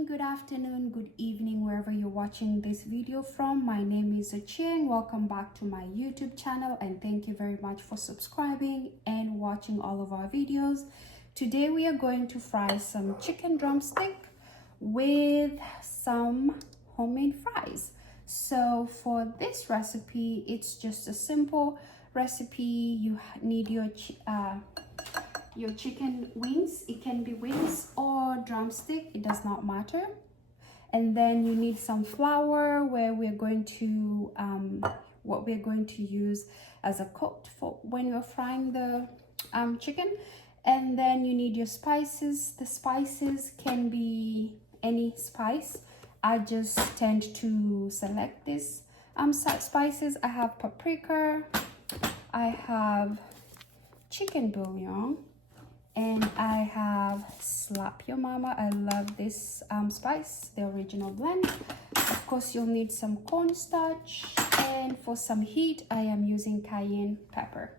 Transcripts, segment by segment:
morning, good afternoon, good evening, wherever you're watching this video from. My name is Achieng. Welcome back to my YouTube channel and thank you very much for subscribing and watching all of our videos. Today we are going to fry some chicken drumstick with some homemade fries. So for this recipe, it's just a simple recipe. You need your chicken wings. It can be wings or drumstick, it does not matter. And then you need some flour where we're going to what we're going to use as a coat for when you're frying the chicken. And then you need your spices. The spices can be any spice. I just tend to select this spices. I have paprika, I have chicken bouillon, and I have Slap Your Mama. I love this spice, the original blend. Of course, you'll need some cornstarch, and for some heat, I am using cayenne pepper.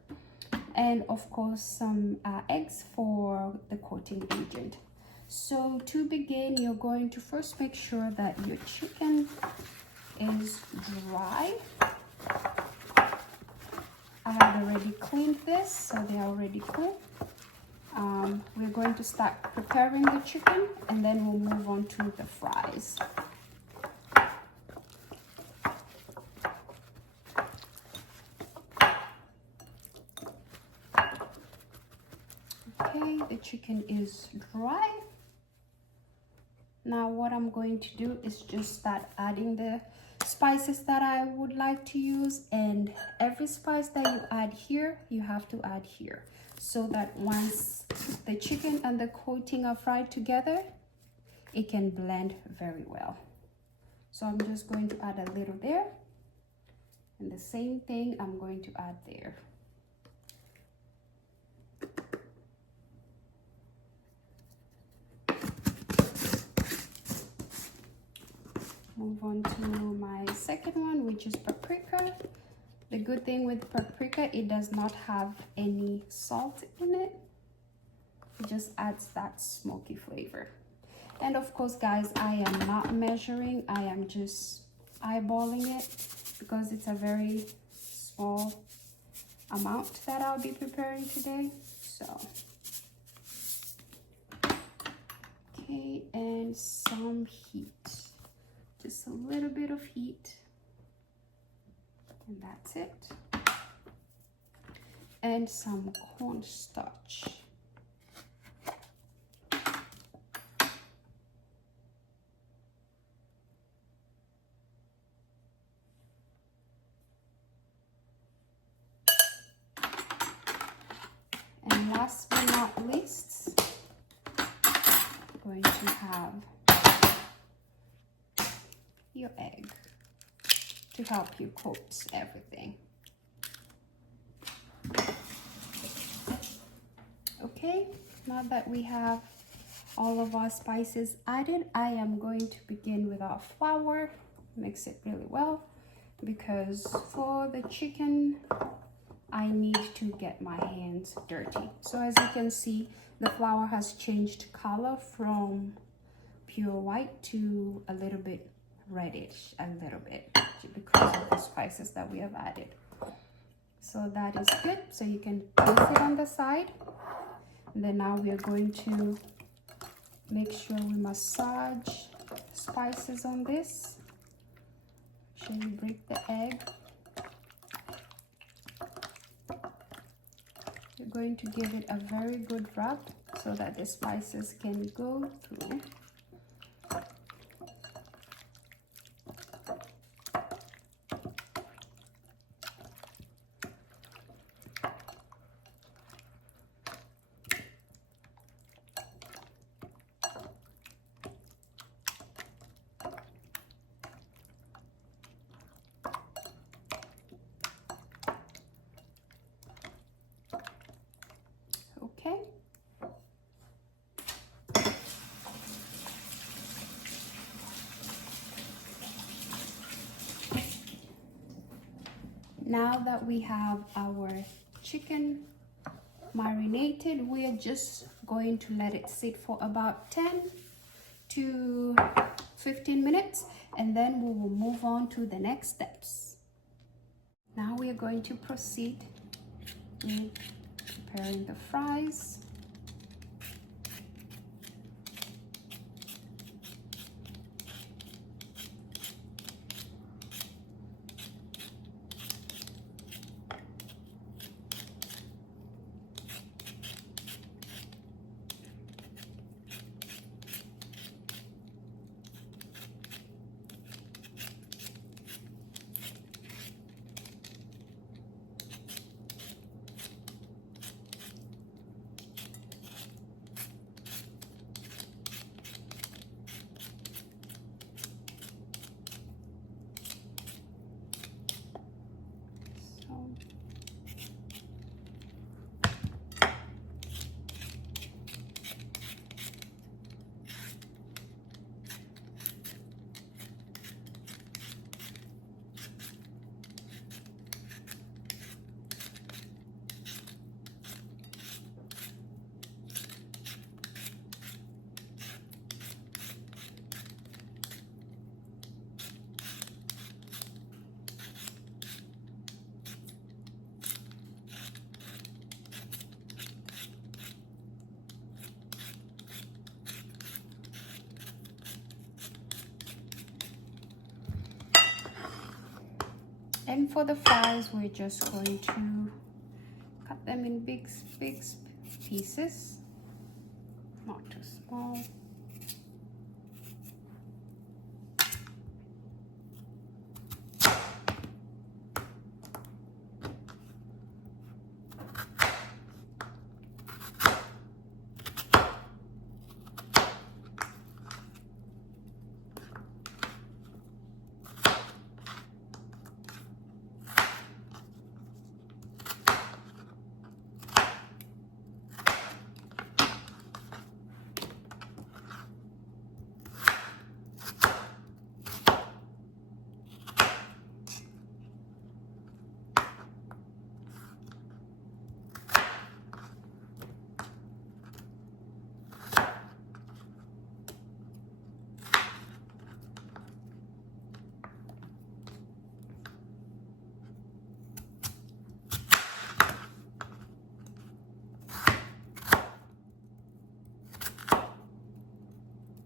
And of course, some eggs for the coating agent. So to begin, you're going to first make sure that your chicken is dry. I have already cleaned this, so they are already clean. We're going to start preparing the chicken and then we'll move on to the fries. Okay, the chicken is dry. Now what I'm going to do is just start adding the spices that I would like to use, and every spice that you add here, you have to add here, so that once the chicken and the coating are fried together, it can blend very well. So I'm just going to add a little there, and the same thing I'm going to add there. Move on to my second one, which is paprika. The good thing with paprika, it does not have any salt in it. It just adds that smoky flavor. And of course, guys, I am not measuring. I am just eyeballing it because it's a very small amount that I'll be preparing today. So, okay, and some heat. Just a little bit of heat, and that's it. And some cornstarch. And last but not least, I'm going to have your egg to help you coat everything. Okay, now that we have all of our spices added, I am going to begin with our flour. Mix it really well, because for the chicken I need to get my hands dirty. So as you can see, the flour has changed color from pure white to a little bit reddish, a little bit, because of the spices that we have added. So that is good. So you can place it on the side. And then now we are going to make sure we massage spices on this. Make sure you break the egg. You're going to give it a very good rub so that the spices can go through. Okay. Now that we have our chicken marinated, we are just going to let it sit for about 10 to 15 minutes, and then we will move on to the next steps. Now we are going to proceed with preparing the fries. And for the fries, we're just going to cut them in big pieces, not too small.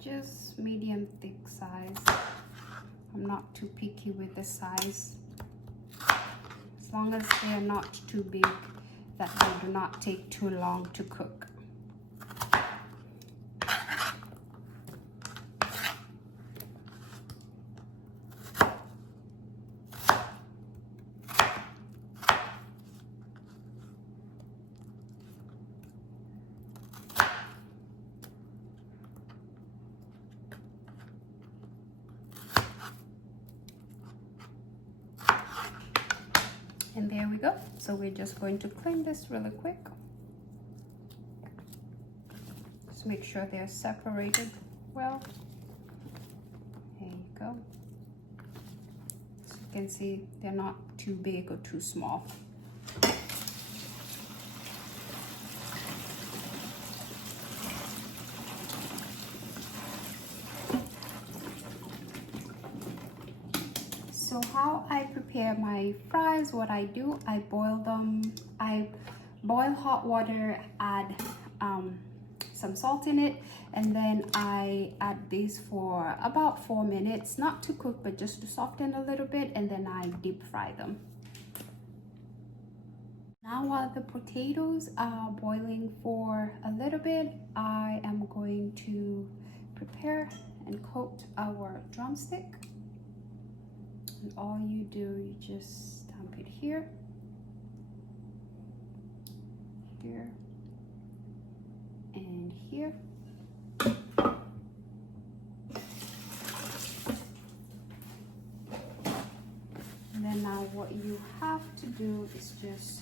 Just medium thick size. I'm not too picky with the size. As long as they're not too big, that they do not take too long to cook. And there we go. So we're just going to clean this really quick. Just make sure they're separated well. There you go. So you can see they're not too big or too small. So how I prepare my fries, what I do, I boil them. I boil hot water, add some salt in it, and then I add these for about 4 minutes, not to cook, but just to soften a little bit, and then I deep fry them. Now while the potatoes are boiling for a little bit, I am going to prepare and coat our drumstick. And all you do, you just stamp it here, here, and here. And then now what you have to do is just,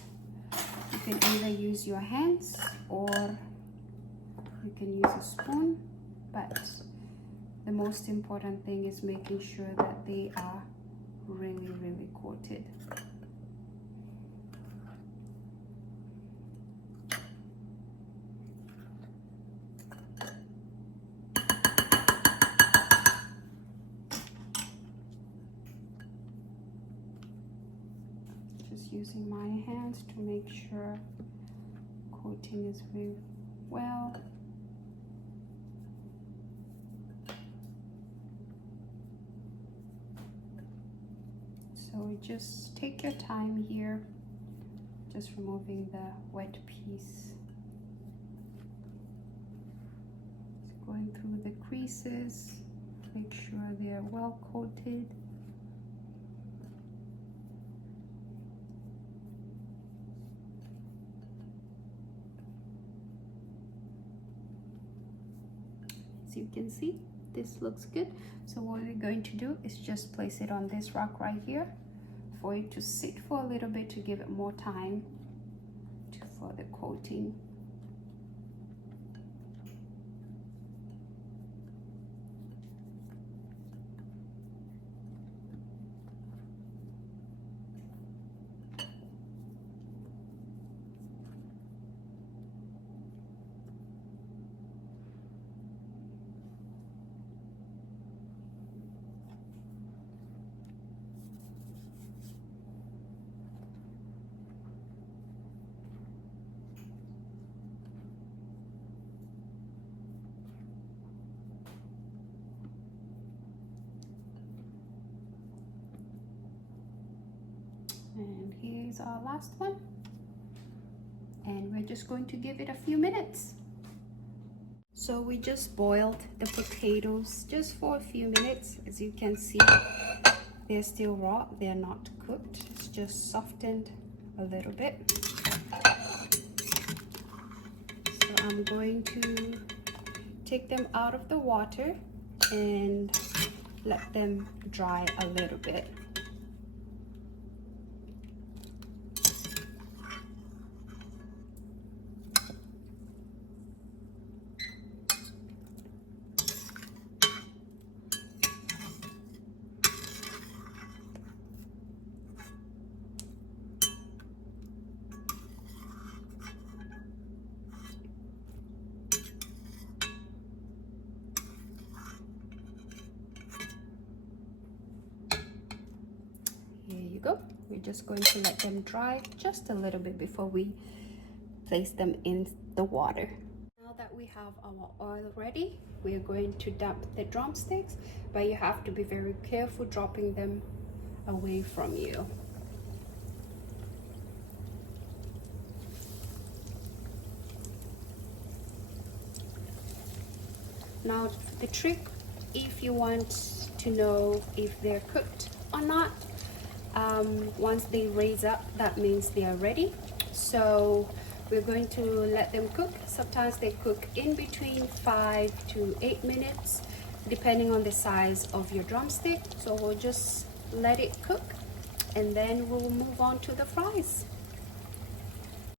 you can either use your hands or you can use a spoon, but the most important thing is making sure that they are really coated. using my hands to make sure coating is very well. So just take your time here, just removing the wet piece. Just going through the creases, make sure they are well coated. As you can see, this looks good. So what we're going to do is just place it on this rack right here for it to sit for a little bit to give it more time for the coating. And here's our last one. And we're just going to give it a few minutes. So we just boiled the potatoes just for a few minutes. As you can see, they're still raw, they're not cooked. It's just softened a little bit. So I'm going to take them out of the water and let them dry a little bit. Go. We're just going to let them dry just a little bit before we place them in the water. Now that we have our oil ready, we are going to dump the drumsticks, but you have to be very careful dropping them away from you. Now the trick, if you want to know if they're cooked or not, once they raise up, that means they are ready. So we're going to let them cook. Sometimes they cook in between 5 to 8 minutes, depending on the size of your drumstick. So we'll just let it cook and then we'll move on to the fries.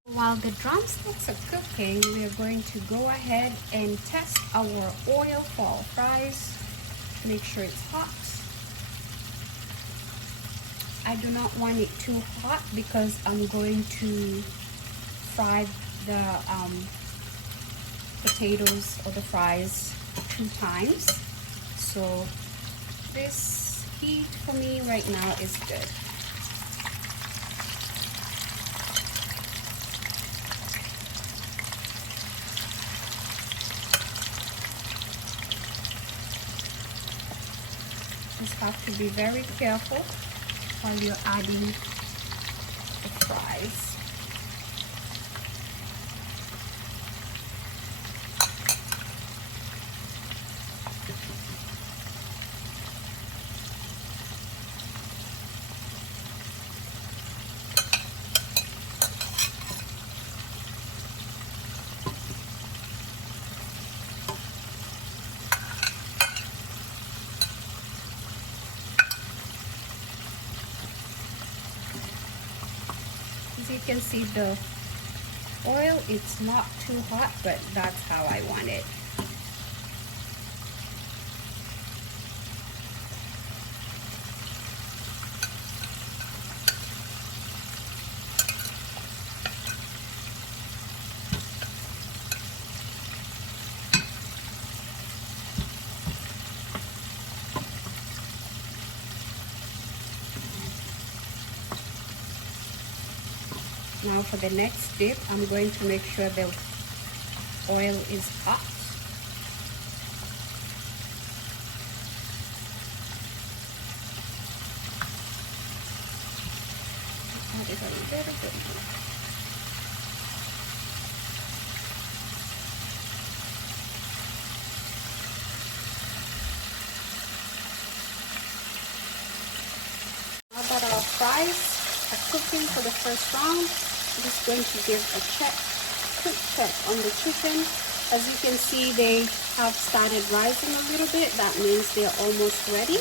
While the drumsticks are cooking, we are going to go ahead and test our oil for our fries. Make sure it's hot. I do not want it too hot because I'm going to fry the potatoes or the fries 2 times. So this heat for me right now is good. Just have to be very careful while you're adding the fries. As you can see, the oil, it's not too hot, but that's how I want it. Now for the next dip, I'm going to make sure the oil is hot. Add it a little bit more. Now that our fries are cooking for the first round, I'm just going to give a quick check on the chicken. As you can see, they have started rising a little bit. That means they're almost ready.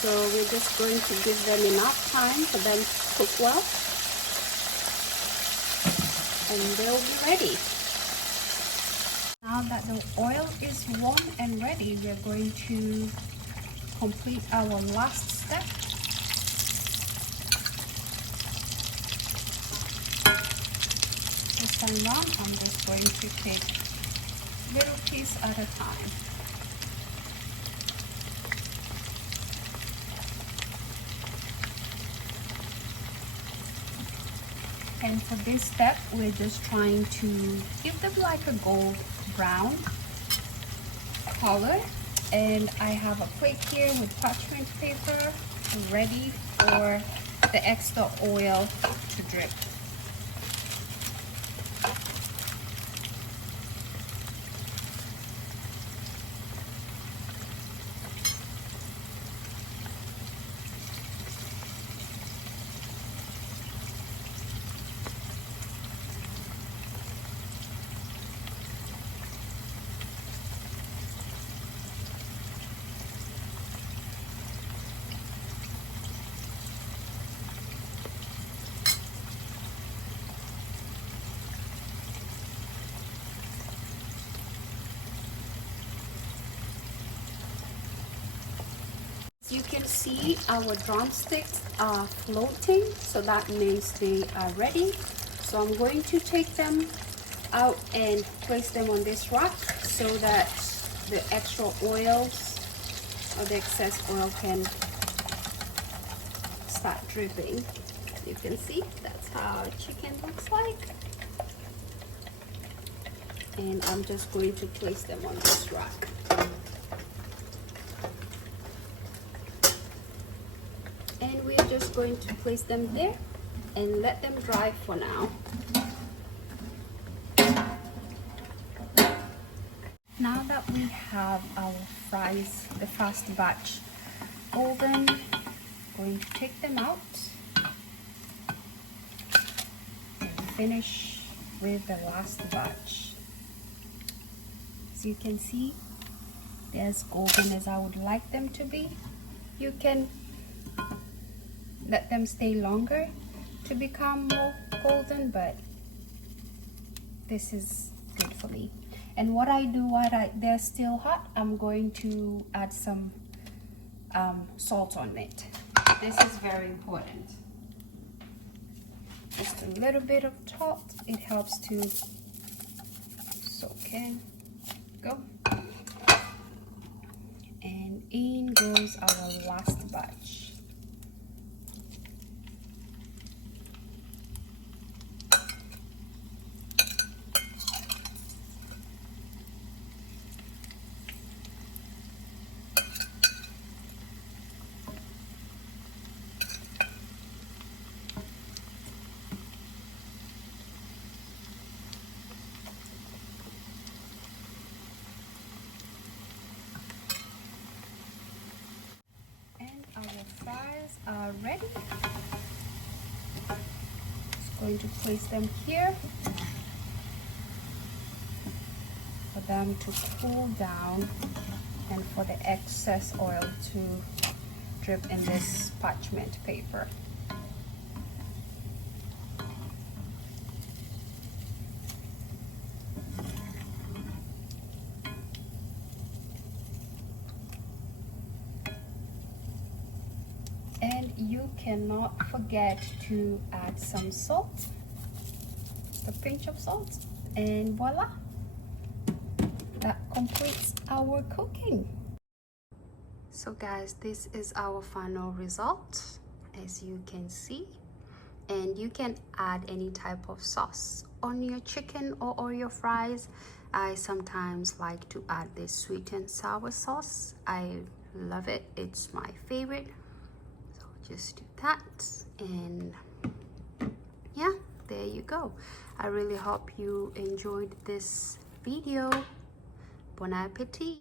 So we're just going to give them enough time for them to cook well, and they'll be ready. Now that the oil is warm and ready, we're going to complete our last step. This time round, I'm just going to take little piece at a time. And for this step, we're just trying to give them like a gold brown color. And I have a plate here with parchment paper ready for the extra oil to drip. You can see our drumsticks are floating, so that means they are ready. So I'm going to take them out and place them on this rack so that the extra oils or the excess oil can start dripping. You can see that's how chicken looks like. And I'm just going to place them on this rack. And we're just going to place them there and let them dry for now. Now that we have our fries, the first batch golden, going to take them out and finish with the last batch. As you can see, they're as golden as I would like them to be. You can let them stay longer to become more golden, but this is good for me. And what I do while they're still hot, I'm going to add some salt on it. This is very important. Just a little bit of salt, it helps to soak in. Go. And in goes our last batch. Our fries are ready. Just going to place them here for them to cool down and for the excess oil to drip in this parchment paper. And you cannot forget to add some salt, just a pinch of salt, and voila, that completes our cooking. So guys, this is our final result. As you can see, and you can add any type of sauce on your chicken or your fries. I sometimes like to add this sweet and sour sauce. I love it, it's my favorite. So just do that, and yeah, there you go. I really hope you enjoyed this video. Bon appetit.